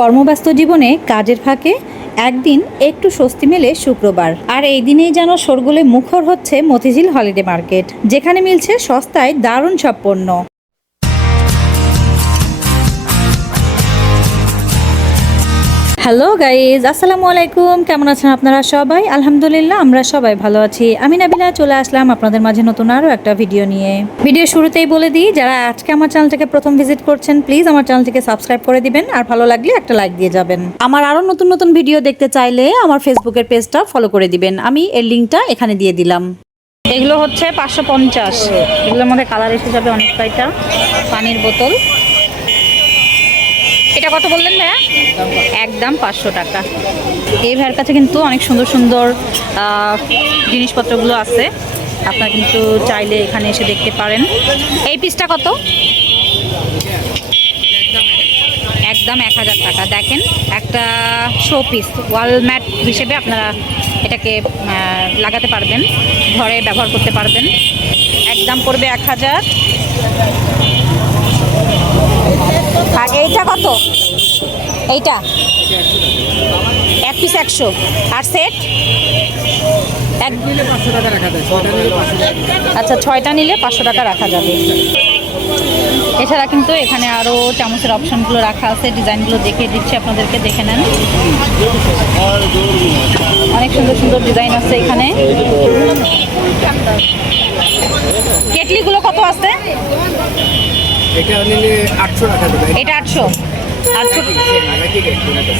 কর্মব্যস্ত জীবনে কাজের ফাঁকে একদিন একটু স্বস্তি মেলে শুক্রবার। আর এই দিনেই যেন শোরগোলে মুখর হচ্ছে মতিঝিল হলিডে মার্কেট, যেখানে মিলছে সস্তায় দারুণ সব পণ্য। হ্যালো গাইজ, আসসালামু আলাইকুম। কেমন আছেন আপনারা সবাই? আলহামদুলিল্লাহ, আমরা সবাই ভালো আছি। আমি নাবিলা চলে আসলাম আপনাদের মাঝে নতুন আরও একটা ভিডিও নিয়ে। ভিডিও শুরুতেই বলে দিই, যারা আজকে আমার চ্যানেলটাকে প্রথম ভিজিট করছেন প্লিজ আমার চ্যানেলটিকে সাবস্ক্রাইব করে দিবেন, আর ভালো লাগলে একটা লাইক দিয়ে যাবেন। আমার আরও নতুন নতুন ভিডিও দেখতে চাইলে আমার ফেসবুকের পেজটা ফলো করে দিবেন, আমি এর লিঙ্কটা এখানে দিয়ে দিলাম। এগুলো হচ্ছে 550, এগুলোর মধ্যে কালার এসে যাবে অনেক কয়টা। পানির বোতল, এটা কত বললেন ভাইয়া? একদম 500 টাকা। এই ভাইয়ের কাছে কিন্তু অনেক সুন্দর সুন্দর জিনিসপত্রগুলো আছে, আপনারা কিন্তু চাইলে এখানে এসে দেখতে পারেন। এই পিসটা কত? একদম 1000 টাকা। দেখেন, একটা শো পিস ওয়াল ম্যাট হিসেবে আপনারা এটাকে লাগাতে পারবেন, ঘরে ব্যবহার করতে পারবেন। একদম পড়বে 1000। আর এইটা কত? এইটা এক পিস 100, আর সেট আচ্ছা 6টা নিলে 500 টাকা রাখা যাবে। এছাড়া কিন্তু এখানে আরও চামচের অপশনগুলো রাখা আছে, ডিজাইনগুলো দেখিয়ে দিচ্ছি আপনাদেরকে, দেখে নেন। অনেক সুন্দর সুন্দর ডিজাইন আছে এখানে। কেটলিগুলো কত আছে? এটা নিলে 800 টাকা দেবে। এটা 800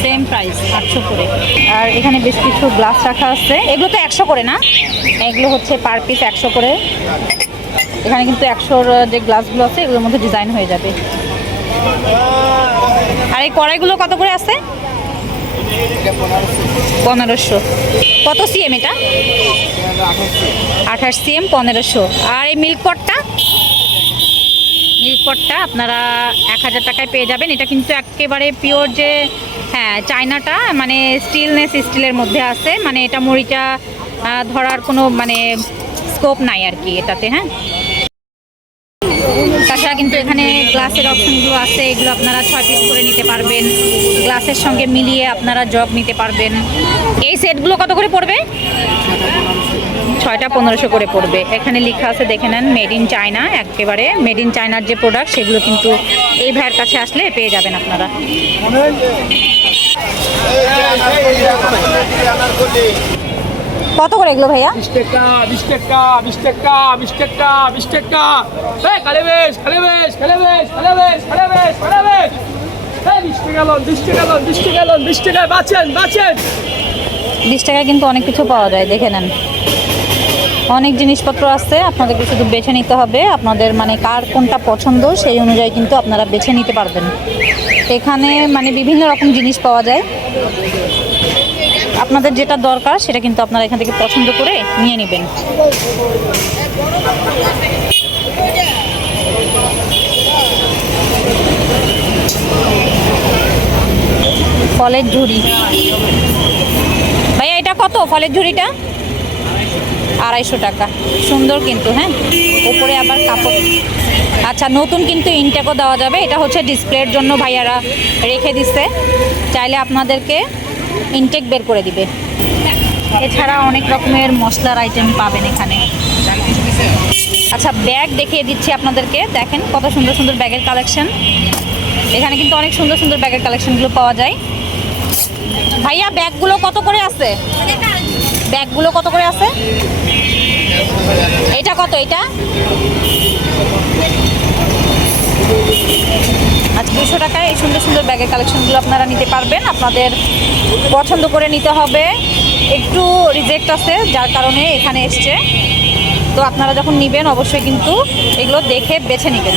সেম প্রাইস, 800 করে। আর এখানে বেশ কিছু গ্লাস রাখা আছে, এগুলো তো 100 করে না, এগুলো হচ্ছে পার পিস 100 করে। এখানে কিন্তু 100-র যে গ্লাসগুলো আছে এগুলোর মধ্যে ডিজাইন হয়ে যাবে। আর এই কড়াইগুলো কত করে আছে? 1500। কত সিএম এটা? 28 সিএম, 1500। আর এই মিল্ক পটটা আপনারা 1000 টাকায় পেয়ে যাবেন। এটা কিন্তু একেবারে পিওর যে, হ্যাঁ, চায়নাটা, মানে স্টিলের মধ্যে আছে, মানে এটা মুড়িটা ধরার কোনো মানে স্কোপ নাই আর কি এটাতে। হ্যাঁ, তাছাড়া কিন্তু এখানে গ্লাসের অপশনগুলো আছে, এগুলো আপনারা 6 পিস করে নিতে পারবেন, গ্লাসের সঙ্গে মিলিয়ে আপনারা জগ নিতে পারবেন। এই সেটগুলো কত করে পড়বে? 6টা 1500 করে পড়বে। এখানে লেখা আছে, দেখে নেন, মেড ইন চায়না। একেবারে মেড ইন চায়নার যে প্রোডাক্ট সেগুলো কিন্তু এই ভাইয়ের কাছে আসলে পেয়ে যাবেন আপনারা। কত করে এগুলো ভাইয়া? 20 টাকা 20 টাকা 20 টাকা 20 টাকা 20 টাকা। এই কালেবেশ কালেবেশ কালেবেশ কালেবেশ কালেবেশ কালেবেশ। এই 20 টাকা লন 20 টাকা লন 20 টাকা লন 20 টাকায় বাঁচেন বাঁচেন। 20 টাকায় কিন্তু অনেক কিছু পাওয়া যায়, দেখে নেন। অনেক জিনিসপত্র আছে, আপনাদেরকে শুধু বেছে নিতে হবে। আপনাদের মানে কার কোনটা পছন্দ সেই অনুযায়ী কিন্তু আপনারা বেছে নিতে পারবেন। এখানে মানে বিভিন্ন রকম জিনিস পাওয়া যায়, আপনাদের যেটা দরকার সেটা কিন্তু আপনারা এখান থেকে পছন্দ করে নিয়ে নেবেন। ফলের ঝুড়ি ভাইয়া, এটা কত? ফলের ঝুড়িটা 250 টাকা। সুন্দর কিন্তু, হ্যাঁ, উপরে আবার কাপড়। আচ্ছা, নতুন কিন্তু ইনটেকও দেওয়া যাবে। এটা হচ্ছে ডিসপ্লের জন্য ভাইয়ারা রেখে দিচ্ছে, চাইলে আপনাদেরকে ইনটেক বের করে দিবে। এছাড়া অনেক রকমের মশলার আইটেম পাবেন এখানে। আচ্ছা, ব্যাগ দেখিয়ে দিচ্ছি আপনাদেরকে, দেখেন কত সুন্দর সুন্দর ব্যাগের কালেকশন। এখানে কিন্তু অনেক সুন্দর সুন্দর ব্যাগের কালেকশনগুলো পাওয়া যায়। ভাইয়া, ব্যাগগুলো কত করে আছে? ব্যাগগুলো কত করে আছে? এটা কত? এটা আচ্ছা 200 টাকায় এই সুন্দর সুন্দর ব্যাগের কালেকশনগুলো আপনারা নিতে পারবেন। আপনাদের পছন্দ করে নিতে হবে, একটু রিজেক্ট আছে যার কারণে এখানে এসছে। তো আপনারা যখন নেবেন অবশ্যই কিন্তু এগুলো দেখে বেছে নেবেন।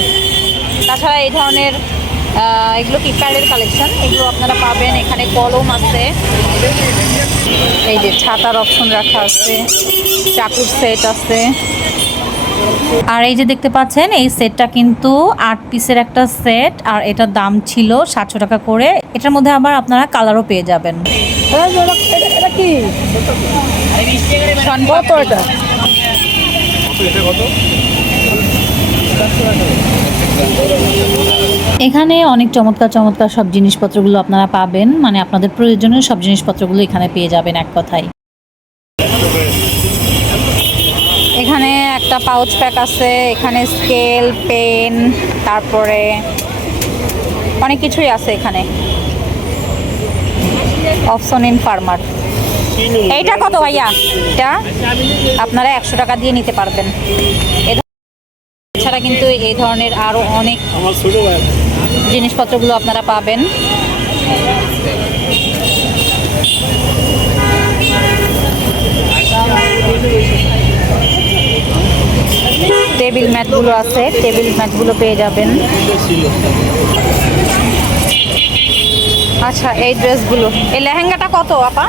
তাছাড়া এই ধরনের এগুলো কিপারের কালেকশন, এগুলো আপনারা পাবেন এখানে। কলম আছে, এই যে ছাতার অপশন রাখা আছে, চাকুর সেট আছে। আর এই যে দেখতে পাচ্ছেন, এই সেটটা কিন্তু 8 পিসের একটা সেট, আর এটার দাম ছিল 700 টাকা করে। এটার মধ্যে আবার আপনারা কালারও পেয়ে যাবেন। এটা কি কত? এটা কত? এখানে অনেক চমৎকার চমৎকার সব জিনিসপত্রগুলো আপনারা পাবেন, মানে আপনাদের প্রয়োজনীয় সব জিনিসপত্রগুলো এখানে পেয়ে যাবেন এক কথায়। এখানে একটা পাউচ প্যাক আছে, এখানে স্কেল, পেন, তারপরে অনেক কিছুই আছে এখানে। Option in farmer. এইটা কত ভাইয়া? এটা আপনারা 100 টাকা দিয়ে নিতে পারবেন। এছাড়া কিন্তু এই ধরনের আরও অনেক জিনিসপত্রগুলো আপনারা পাবেন। টেবিল ম্যাটগুলো আছে, টেবিল ম্যাটগুলো পেয়ে যাবেন। আচ্ছা, এই ড্রেসগুলো, এই লেহেঙ্গাটা কত আপা?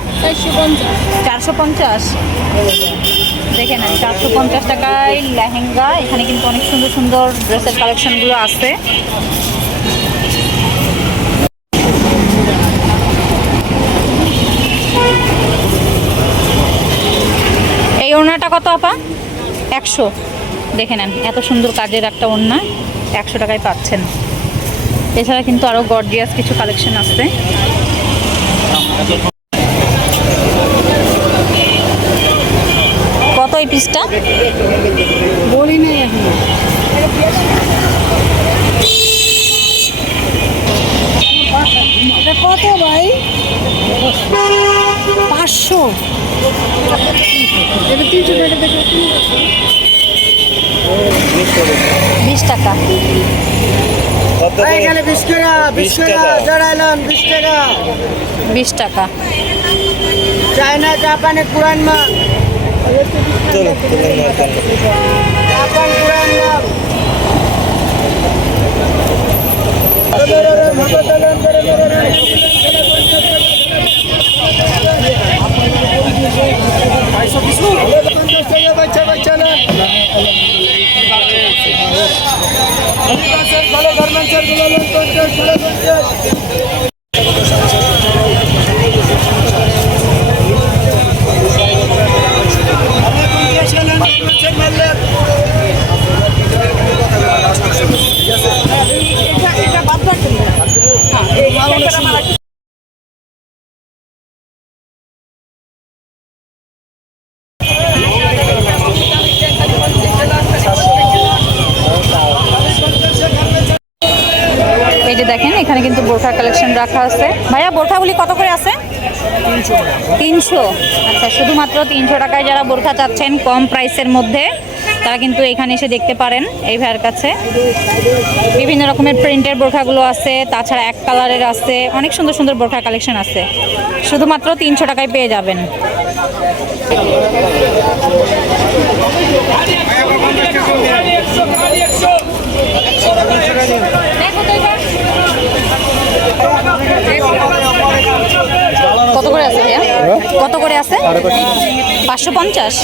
450। দেখে নেন, 450 টাকায় লেহেঙ্গা। এখানে কিন্তু অনেক সুন্দর সুন্দর ড্রেসের কালেকশনগুলো আছে। এই ওড়নাটা কত আপা? 100। দেখে নেন, এত সুন্দর কাজের একটা ওড়না 100 টাকায় পাচ্ছেন। এছাড়া কিন্তু আরও গর্জিয়াস কিছু কালেকশন আছে। কত এই পিসটা? বলি নাই এখন। এটা কত ভাই? 500। এটা 300 টাকা দেখো। 20 টাকা। এখানে 20 টাকা, 20 টাকা জড়াইলাম, 20 টাকা। 20 টাকা। চায়না জাপানে কোরআন মাল। জাপান কোরআন মাল। এই যে দেখেন, এখানে কিন্তু বোরখা কালেকশন রাখা আছে। ভাইয়া, বোরখাগুলি কত করে আছে? 300। আচ্ছা, শুধুমাত্র 300 টাকায় যারা বোরখা চাচ্ছেন কম প্রাইসের মধ্যে, তারা কিন্তু এখানে এসে দেখতে পারেন এই ভাইয়ের কাছে। বিভিন্ন রকমের প্রিন্টের বোরখাগুলো আছে, তাছাড়া এক কালারের আছে, অনেক সুন্দর সুন্দর বোরখা কালেকশন আছে। শুধুমাত্র 300 টাকায় পেয়ে যাবেন। কত করে আছে ভাইয়া? কত করে আছে? 550।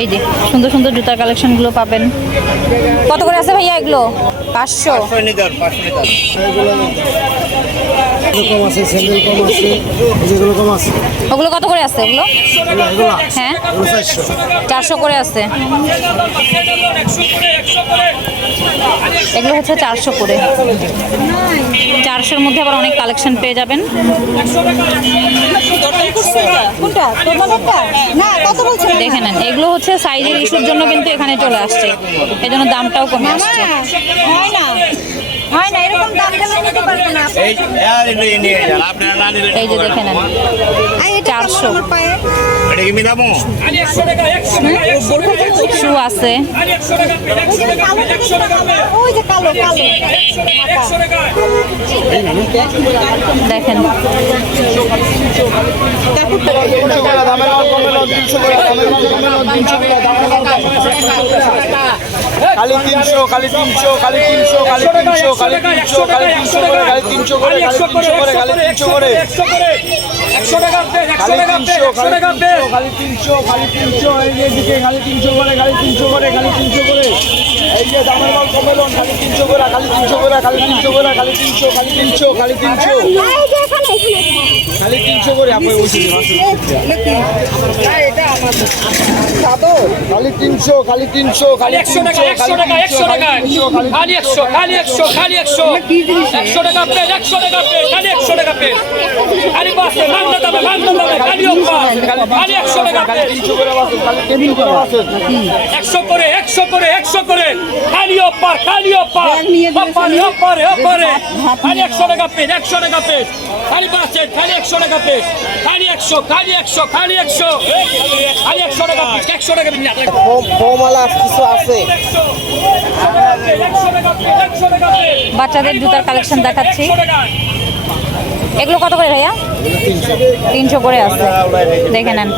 এই যে সুন্দর সুন্দর জুতার কালেকশনগুলো পাবেন। কত করে আছে ভাইয়া এগুলো? 500। কম আছে, স্যান্ডেল কম আছে, যেগুলো কম আছে। ওগুলো কত করে আছে ওগুলো? হ্যাঁ, 400 করে আছে। এগুলো হচ্ছে 400 করে। 400-র মধ্যে আবার অনেক কালেকশন পেয়ে যাবেন। দেখে নেন, এগুলো হচ্ছে সাইজের ইস্যুর জন্য কিন্তু এখানে চলে আসছে, এই জন্য দামটাও কমে আসছে। হয় না, এরকম দাম দিলে নিতে পারবে না। এই যে দেখে নেন, 400। শু আছে, দেখেন। খালি 300, খালি 300, খালি 300, খালি 300, খালি 300, খালি 300 করে, খালি 300 করে, খালি 300 করে, খালি 300 করে, 100 টাকা, 100 টাকা, 100 টাকা, খালি 300, খালি 300, এই যে দিকে খালি 300 করে, খালি 300 করে, খালি 300 করে, এই যে দামের মাল কমেলন, খালি 300 করে, খালি 300 করে, খালি 300 করে, খালি 300, খালি 300, খালি 300। খালি 300 করে আপনি বলছেন খালি 300 খালি 300 খালি 100 টাকা 100 টাকা 100 টাকা খালি 100 খালি 100 খালি 100 100 টাকা প্লেট 100 টাকা প্লেট খালি 100 টাকা প্লেট খালি বাসে বাংলা দামে খালি অফার খালি 100 টাকা প্লেট 300 করে বাসেন খালি 300 করে বাসেন 100 করে 100 করে 100 করে খালি অফার খালি অফার অফার অফারে খালি 100 টাকা প্লেট 100 টাকা প্লেট খালি বাসে খালি 100 টাকা প্লেট খালি 100 খালি 100 খালি 100 খালি 100 টাকা প্লেট 100 টাকা প্লেট ফোমালা কিছু আছে বাচ্চাদের জুতার কালেকশন দেখাচ্ছি। এগুলো কত করে ভাইয়া? 300 করে আছে, দেখে নেন।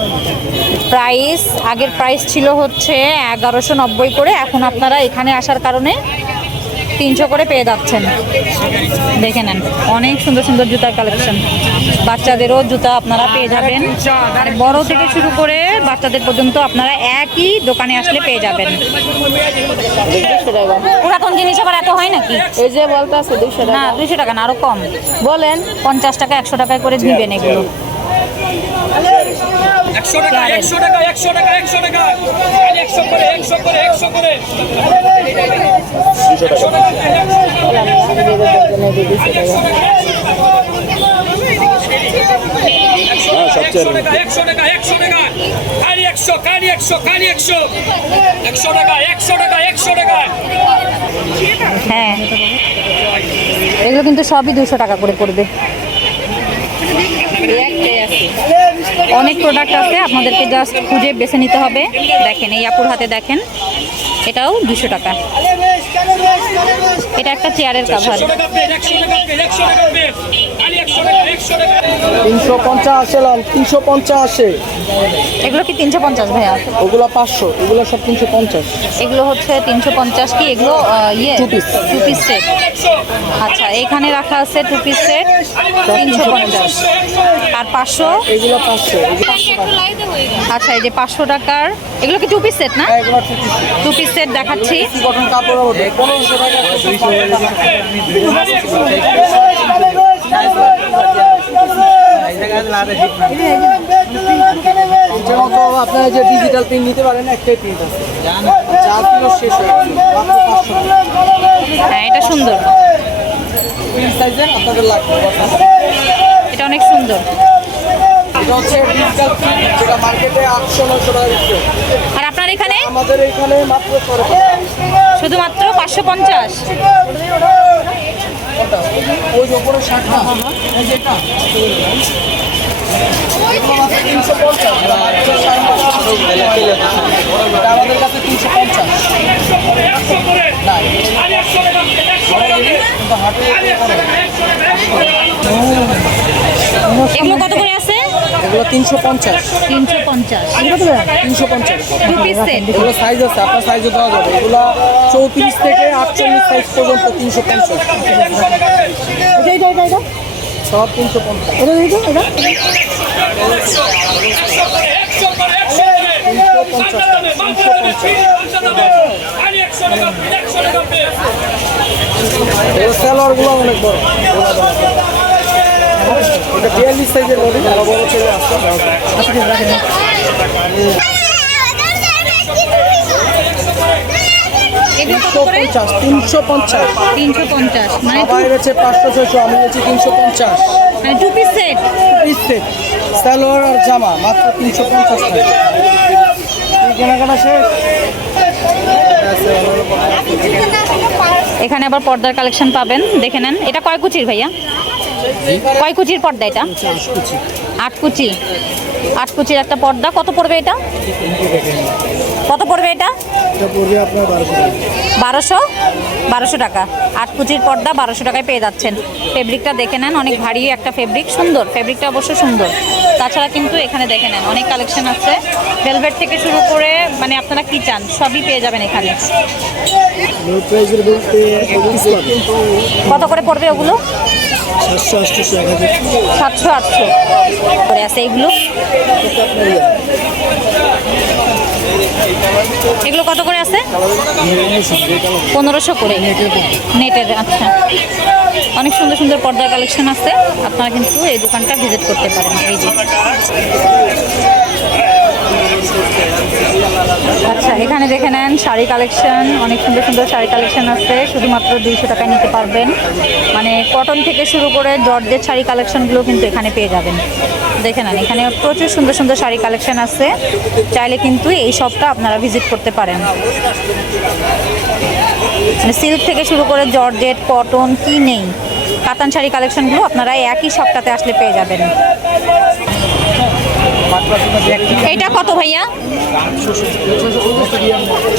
প্রাইস আগের প্রাইস ছিল হচ্ছে 1190 করে, এখন আপনারা এখানে আসার কারণে 300 করে পেয়ে যাচ্ছেন। দেখে নেন, অনেক সুন্দর সুন্দর জুতার কালেকশন। বাচ্চাদেরও জুতা আপনারা পেয়ে যাবেন, আর বড় থেকে শুরু করে বাচ্চাদের পর্যন্ত আপনারা একই দোকানে আসলে পেয়ে যাবেন। পুরাতন জিনিস আবার এত হয় নাকি? এই যে বলতে আছে 200 না, টাকা 200 টাকা না, আরো কম বলেন। 50 টাকা 100 টাকায় করে দিবেন এগুলো। 100 টাকা 100 টাকা 100 টাকা 100 টাকা খালি 100 করে 100 করে 100 করে 200 টাকা হ্যাঁ, এগুলো কিন্তু সবই 200 টাকা করে পড়বে। অনেক প্রোডাক্ট আছে, আপনাদেরকে জাস্ট খুঁজে বেছে নিতে হবে। দেখেন এই আপুর হাতে দেখেন, এটাও 200 টাকা। এটা একটা চেয়ারের কাভার। 350 এলাম 350। এগুলো কি 350 ভাইয়া? ওগুলো 500, এগুলো সব 350। এগুলো হচ্ছে 350 কি? এগুলো টু পিস সেট। আচ্ছা, এখানে রাখা আছে টু পিস সেট 350 আর 500। এগুলো 500। আচ্ছা, এই যে 500 টাকার এগুলো কি টু পিস সেট না? এগুলো টু পিস সেট দেখাচ্ছি। কটন কাপড় হবে 1500 টাকা। যেমন আপনারা যে ডিজিটাল প্রিন্ট নিতে পারেন, একটাই প্রিন্ট আছে, যা ছিল শেষ হয়ে গেছে, মাত্র 500 টাকা। হ্যাঁ, এটা সুন্দর, প্রিন্ট সাইজের আপনাদের লাগবে। এটা অনেক সুন্দর। এটা হচ্ছে ডিজিটাল প্রিন্ট, যেটা মার্কেটে 800-900 টাকা বিক্রি। আর আপনার এখানে আমাদের এখানে মাত্র 100 টাকা। শুধুমাত্র 550। ওই উপরে 60টা, এই যে এটা আমাদের কাছে 350। এগুলো কত করে আছে? এগুলো 350। 350 টু পিস সেট। এগুলো সাইজ আছে, আপনার সাইজও দেওয়া যাবে। এগুলো 34 থেকে 48 সাইজ পর্যন্ত 350। সব 350। সেলোয়ারগুলো অনেক বড়, এটা 42 সাইজের মধ্যে বড় ছেলে আসছে। এগুলো কত করে? 350। 350 মানে সবাই হচ্ছে 500-600, আমি হচ্ছে 350। মানে টু পিস সেট। সালোয়ার আর জামা মাত্র 350 টাকা। কেনাকাটা শেষ। এখানে আবার পর্দার কালেকশন পাবেন, দেখে নেন। এটা কয় কুচির ভাইয়া? কয় কুচির পর্দা এটা? 8 কুচি। 8 কুচির একটা পর্দা। কত পড়বে এটা? কত পড়বে এটা? এটা পড়বে আপনার 1200 টাকা। 8 কুচির পর্দা 1200 টাকায় পেয়ে যাচ্ছেন। ফেব্রিকটা দেখে নেন, অনেক ভারী একটা ফেব্রিক, সুন্দর ফেব্রিকটা, অবশ্য সুন্দর। তাছাড়া কিন্তু এখানে দেখে নেন অনেক কালেকশন আছে, ভেলভেট থেকে শুরু করে মানে আপনারা কি চান সবই পেয়ে যাবেন এখানে। কত করে পড়বে ওগুলো? 700-800 করে আছে এইগুলো। এগুলো কত করে আছে? 1500 করে নেটের। আচ্ছা, অনেক সুন্দর সুন্দর পর্দার কালেকশন আছে, আপনারা কিন্তু এই দোকানটা ভিজিট করতে পারেন। এই যে আচ্ছা, এখানে দেখে নেন শাড়ি কালেকশন, অনেক সুন্দর সুন্দর শাড়ি কালেকশন আছে, শুধুমাত্র 200 টাকায় নিতে পারবেন। মানে কটন থেকে শুরু করে জর্জেট শাড়ি কালেকশনগুলো কিন্তু এখানে পেয়ে যাবেন। দেখে নেন, এখানে প্রচুর সুন্দর সুন্দর শাড়ি কালেকশন আছে, চাইলে কিন্তু এই শপটা আপনারা ভিজিট করতে পারেন। মানে সিল্ক থেকে শুরু করে জর্জেট, কটন, কি নেই, কাতান শাড়ি কালেকশনগুলো আপনারা একই শপটাতে আসলে পেয়ে যাবেন। এটা কত ভাইয়া?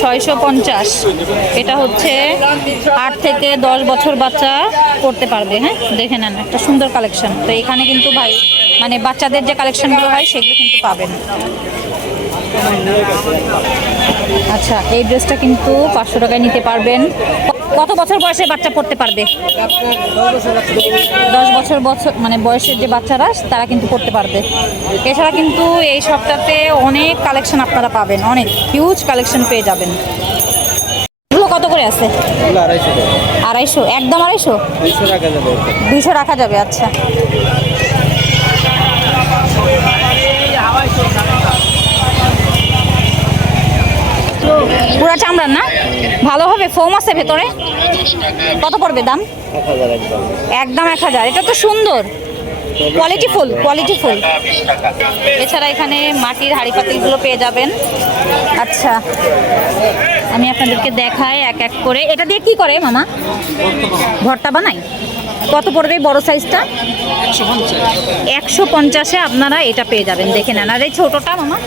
650। এটা হচ্ছে 8 থেকে 10 বছর বাচ্চা পড়তে পারবে। হ্যাঁ, দেখে নেন, একটা সুন্দর কালেকশন। তো এখানে কিন্তু ভাই মানে বাচ্চাদের যে কালেকশনগুলো হয় সেগুলো কিন্তু পাবেন। আচ্ছা, এই ড্রেসটা কিন্তু 500 টাকায় নিতে পারবেন। কত বছর বয়সে বাচ্চা পড়তে পারবে? 10 বছর মানে বয়সের যে বাচ্চারা তারা কিন্তু পড়তে পারবে। এছাড়া কিন্তু এই শপটাতে অনেক কালেকশন আপনারা পাবেন, অনেক হিউজ কালেকশন পেয়ে যাবেন। এগুলো কত করে আছে? 250। একদম 250? 200 রাখা যাবে। আচ্ছা, পুরা চামড়ার না? ভালো হবে, ফোম আছে ভেতরে। কত পড়বে দাম? একদম 1000। এটা তো সুন্দর, কোয়ালিটিফুল। এছাড়া এখানে মাটির হাঁড়ি পাতিলগুলো পেয়ে যাবেন। আচ্ছা, আমি আপনাদেরকে দেখাই এক এক করে। এটা দিয়ে কি করে মামা? ভর্তা বানাই। কত পড়বে বড় সাইজটা? 150-এ আপনারা এটা পেয়ে যাবেন। দেখে নেন। আর এই ছোটটা মামা?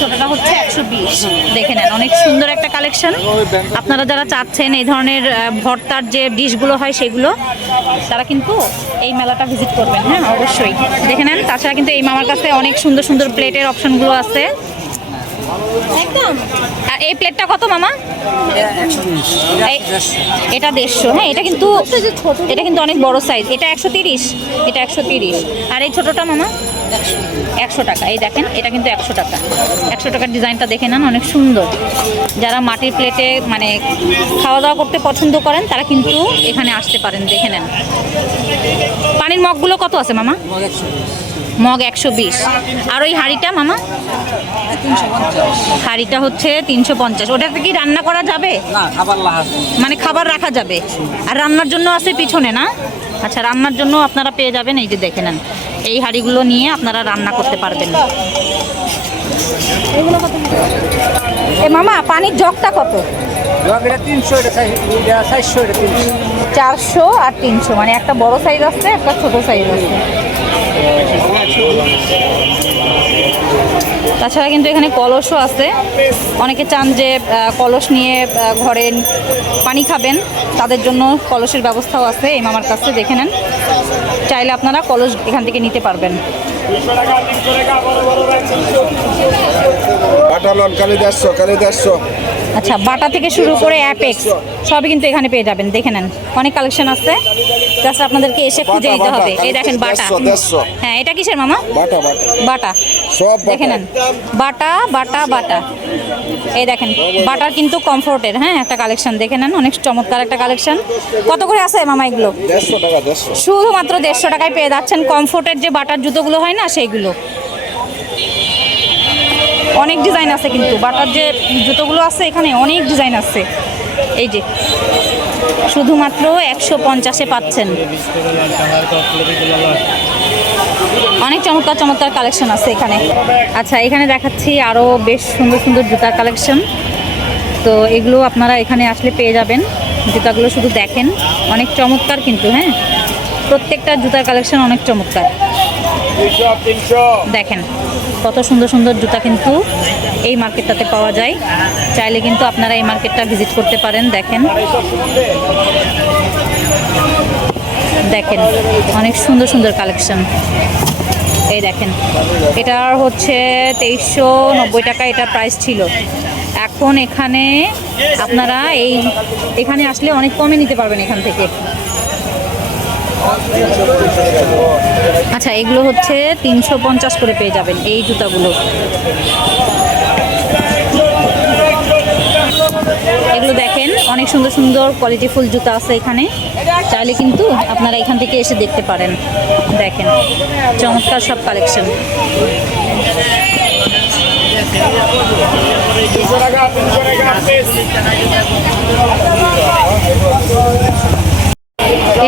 ছোটটা হচ্ছে 120। দেখে নেন, অনেক সুন্দর একটা কালেকশন। আপনারা যারা চাচ্ছেন এই ধরনের ভর্তার যে ডিশগুলো হয় সেগুলো, তারা কিন্তু এই মেলাটা ভিজিট করবেন। হ্যাঁ, অবশ্যই দেখে নেন। তাছাড়া কিন্তু এই মামার কাছে অনেক সুন্দর সুন্দর প্লেটের অপশনগুলো আছে একদম। আর এই প্লেটটা কত মামা? এটা 150। হ্যাঁ, এটা কিন্তু অনেক বড় সাইজ। এটা 130। এটা 130। আর এই ছোটটা মামা 100 টাকা। এই দেখেন, এটা কিন্তু 100 টাকা। 100 টাকার ডিজাইনটা দেখে নেন, অনেক সুন্দর। যারা মাটির প্লেটে মানে খাওয়া দাওয়া করতে পছন্দ করেন তারা কিন্তু এখানে আসতে পারেন। দেখে নেন। পানির মগগুলো কত আছে মামা? মগ 120। আর ওই হাঁড়িটা মামা? হাঁড়িটা হচ্ছে 350। ওটাতে কি রান্না করা যাবে? মানে খাবার রাখা যাবে। আর রান্নার জন্য আছে পিছনে না? আচ্ছা, রান্নার জন্য আপনারা পেয়ে যাবেন। এই যে দেখে নেন, এই হাঁড়িগুলো নিয়ে আপনারা রান্না করতে পারবেন। এগুলো কত? মামা পানির জগটা কত? 400 আর 300। মানে একটা বড় সাইজ আছে, একটা ছোট সাইজ আছে। তাছাড়া কিন্তু এখানে কলসও আছে। অনেকে চান যে কলস নিয়ে ঘরে পানি খাবেন, তাদের জন্য কলসের ব্যবস্থাও আছে এই মামার কাছে। দেখে নেন, চাইলে আপনারা কলস এখান থেকে নিতে পারবেন। আচ্ছা, বাটা থেকে শুরু করে অ্যাপেক্স সবই কিন্তু এখানে পেয়ে যাবেন। দেখে নেন, অনেক কালেকশন আছে, জাস্ট আপনাদেরকে এসে খুঁজে নিতে হবে। এই দেখেন বাটা। হ্যাঁ, এটা কিসের মামা? বাটা। দেখে নেন, বাটা। এই দেখেন, বাটার কিন্তু কমফোর্টের। হ্যাঁ, একটা কালেকশন দেখে নেন, অনেক চমৎকার একটা কালেকশন। কত করে আছে মামা এগুলো? 150 টাকা। শুধুমাত্র 150 টাকায় পেয়ে যাচ্ছেন কমফোর্টের যে বাটার জুতোগুলো হয় না সেইগুলো। অনেক ডিজাইন আছে কিন্তু বাটার যে জুতোগুলো আছে এখানে অনেক ডিজাইন আছে। এই যে শুধুমাত্র 150-এ পাচ্ছেন। অনেক চমৎকার চমৎকার কালেকশন আছে এখানে। আচ্ছা, এখানে দেখাচ্ছি আরও বেশ সুন্দর সুন্দর জুতার কালেকশন। তো এগুলো আপনারা এখানে আসলে পেয়ে যাবেন। জুতাগুলো শুধু দেখেন, অনেক চমৎকার কিন্তু। হ্যাঁ, প্রত্যেকটা জুতার কালেকশন অনেক চমৎকার। দেখেন কত সুন্দর সুন্দর জুতা কিন্তু এই মার্কেটটাতে পাওয়া যায়। চাইলে কিন্তু আপনারা এই মার্কেটটা ভিজিট করতে পারেন। দেখেন অনেক সুন্দর সুন্দর কালেকশন। এই দেখেন, এটার হচ্ছে 2390 টাকা এটা প্রাইস ছিল। এখন এখানে আপনারা এখানে আসলে অনেক কমে নিতে পারবেন এখান থেকে। আচ্ছা, এগুলো হচ্ছে 350 করে পেয়ে যাবেন এই জুতাগুলো। অনেক সুন্দর সুন্দর কোয়ালিটিফুল জুতা আছে এখানে, চাইলে কিন্তু আপনারা এখান থেকে এসে দেখতে পারেন। দেখেন চমৎকার সব কালেকশন।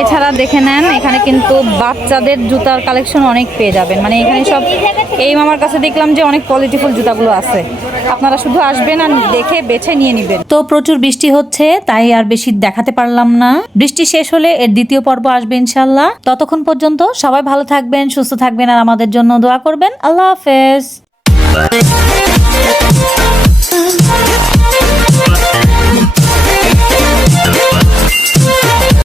এছাড়া দেখে নেন এখানে কিন্তু বাচ্চাদের জুতার কালেকশন অনেক পেয়ে যাবেন। মানে এখানে সব এই মামার কাছে দেখলাম যে অনেক কোয়ালিটিফুল জুতাগুলো আছে, আপনারা শুধু আসবেন আর দেখে বেছে নিয়ে নেবেন। তো প্রচুর বৃষ্টি হচ্ছে, তাই আর বেশি দেখাতে পারলাম না। বৃষ্টি শেষ হলে এর দ্বিতীয় পর্ব আসবে ইনশাল্লাহ। ততক্ষণ পর্যন্ত সবাই ভালো থাকবেন, সুস্থ থাকবেন আর আমাদের জন্য দোয়া করবেন। আল্লাহ হাফেজ।